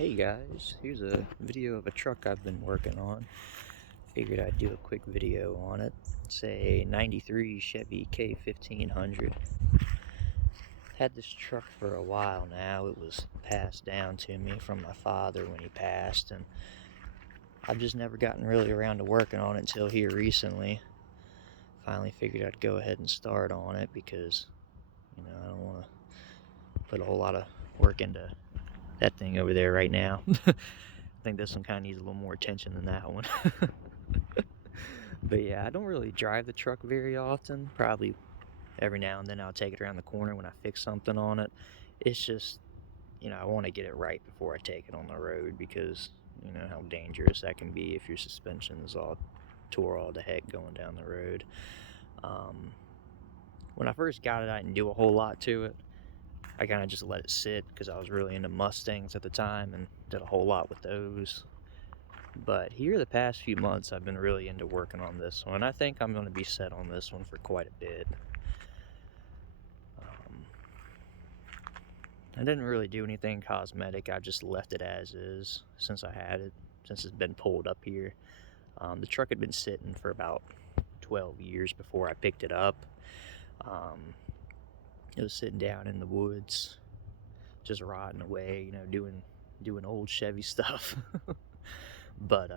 Hey guys, here's a video of a truck I've been working on. Figured I'd do a quick video on it. It's a 93 Chevy K1500. Had this truck for a while now. It was passed down to me from my father when he passed, and I've just never gotten really around to working on it until here recently. Finally figured I'd go ahead and start on it because, I don't want to put a whole lot of work into that thing over there right now. I think this one kind of needs a little more attention than that one. But yeah, I don't really drive the truck very often. Probably every now and then I'll take it around the corner when I fix something on it. It's just, I want to get it right before I take it on the road because you know how dangerous that can be if your suspension is all tore all to heck going down the road. When I first got it, I didn't do a whole lot to it. I kind of just let it sit because I was really into Mustangs at the time and did a whole lot with those. But here the past few months I've been really into working on this one. I think I'm going to be set on this one for quite a bit. I didn't really do anything cosmetic. I just left it as is since I had it, since it's been pulled up here. The truck had been sitting for about 12 years before I picked it up. It was sitting down in the woods, just rotting away, doing old Chevy stuff. But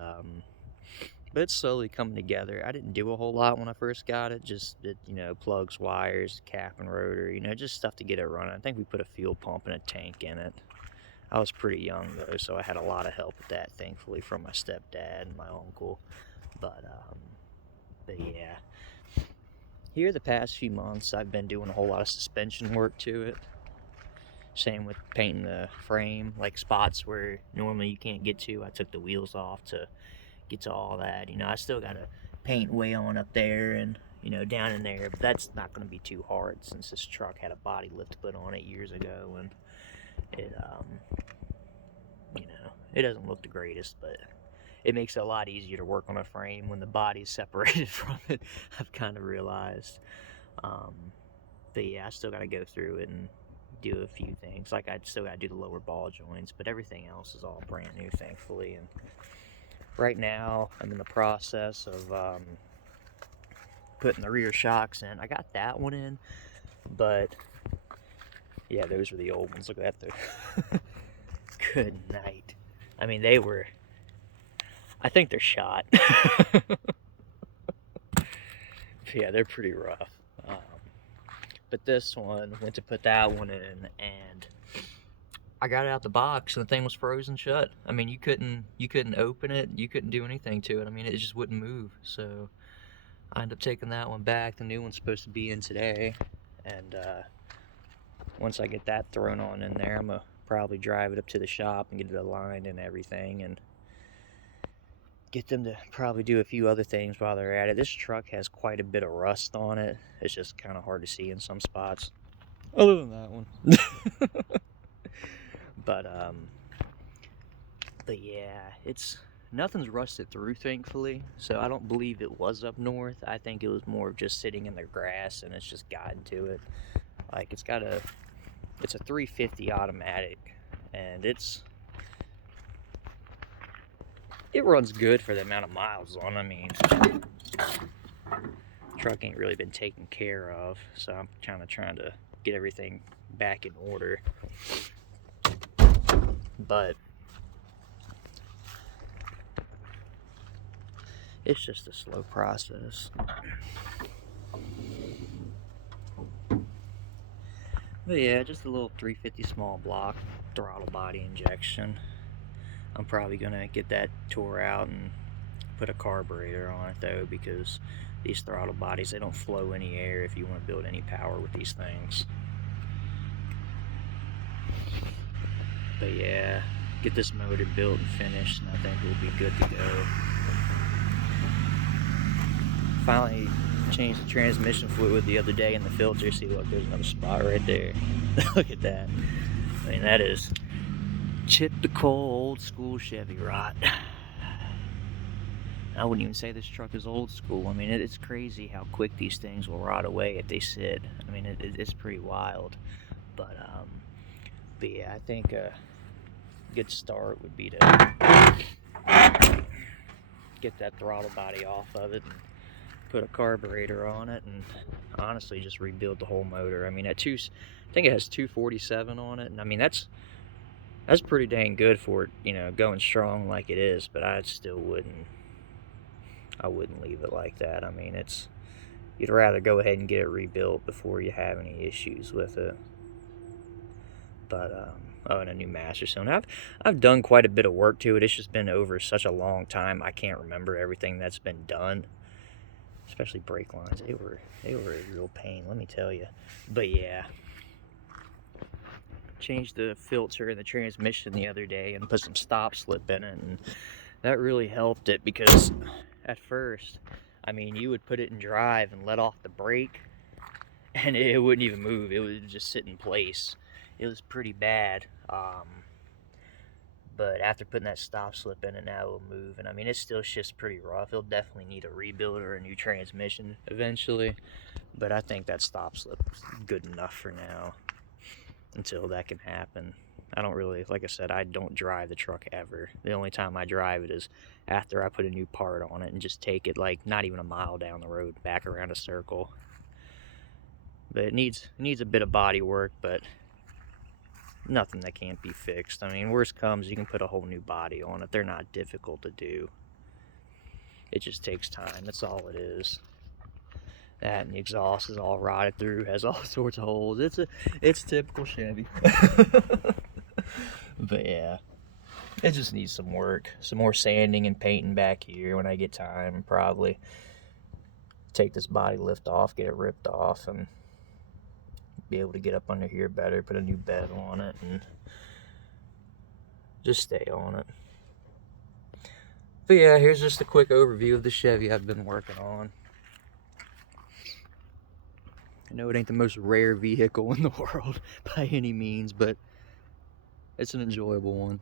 it's slowly coming together. I didn't do a whole lot when I first got it. Just did, plugs, wires, cap and rotor, just stuff to get it running. I think we put a fuel pump and a tank in it. I was pretty young though, so I had a lot of help with that, thankfully, from my stepdad and my uncle. But yeah. Here the past few months I've been doing a whole lot of suspension work to it. Same with painting the frame, like spots where normally you can't get to. I took the wheels off to get to all that. I still gotta paint way on up there and down in there, but that's not gonna be too hard since this truck had a body lift put on it years ago, and it it doesn't look the greatest, but it makes it a lot easier to work on a frame when the body's separated from it. I've kind of realized. But yeah, I still got to go through it and do a few things. Like I still got to do the lower ball joints, but everything else is all brand new, thankfully. And right now, I'm in the process of putting the rear shocks in. I got that one in, but yeah, those were the old ones. Look at that though. Good night. I mean, I think they're shot. Yeah, they're pretty rough. But this one, went to put that one in, and I got it out the box, and the thing was frozen shut. I mean, you couldn't open it, you couldn't do anything to it. I mean, it just wouldn't move. So I ended up taking that one back. The new one's supposed to be in today, and once I get that thrown on in there, I'm gonna probably drive it up to the shop and get it aligned and everything, and get them to probably do a few other things while they're at it. This truck has quite a bit of rust on it. It's just kind of hard to see in some spots. Other than that one. But yeah, nothing's rusted through, thankfully. So I don't believe it was up north. I think it was more of just sitting in the grass and it's just gotten to it. Like it's a 350 automatic, and it runs good for the amount of miles on. I mean, truck ain't really been taken care of, so I'm kind of trying to get everything back in order. But it's just a slow process. But yeah, just a little 350 small block throttle body injection. I'm probably gonna get that tore out and put a carburetor on it though, because these throttle bodies, they don't flow any air if you want to build any power with these things. But yeah, get this motor built and finished, and I think we'll be good to go. Finally changed the transmission fluid the other day in the filter. See, look, there's another spot right there. Look at that. I mean, that is typical old school Chevy rot. I wouldn't even say this truck is old school. I mean, it's crazy how quick these things will rot away if they sit. I mean, it's pretty wild. But yeah, I think good start would be to get that throttle body off of it and put a carburetor on it, and honestly just rebuild the whole motor. I mean, I think it has 247 on it, and I mean that's pretty dang good for it, you know, going strong like it is. But I wouldn't leave it like that. I mean, you'd rather go ahead and get it rebuilt before you have any issues with it. But oh, and a new master cylinder. I've done quite a bit of work to it. It's just been over such a long time. I can't remember everything that's been done. Especially brake lines. They were a real pain, let me tell you. But yeah, changed the filter in the transmission the other day and put some stop slip in it, and that really helped it, because at first, I mean, you would put it in drive and let off the brake and it wouldn't even move. It would just sit in place. It was pretty bad. But after putting that stop slip in it, now it will move. And I mean, it still shifts pretty rough. It'll definitely need a rebuild or a new transmission eventually. But I think that stop slip is good enough for now until that can happen. I don't really, like I said, I don't drive the truck ever. The only time I drive it is after I put a new part on it and just take it like not even a mile down the road, back around a circle. But it needs a bit of body work, but nothing that can't be fixed. I mean, worst comes, you can put a whole new body on it. They're not difficult to do. It just takes time. That's all it is. That, and the exhaust is all rotted through, has all sorts of holes. It's typical Chevy. But yeah, it just needs some work, some more sanding and painting back here when I get time. Probably take this body lift off, get it ripped off, and be able to get up under here better, put a new bed on it, and just stay on it. But yeah, here's just a quick overview of the Chevy I've been working on. I know it ain't the most rare vehicle in the world by any means, but it's an enjoyable one.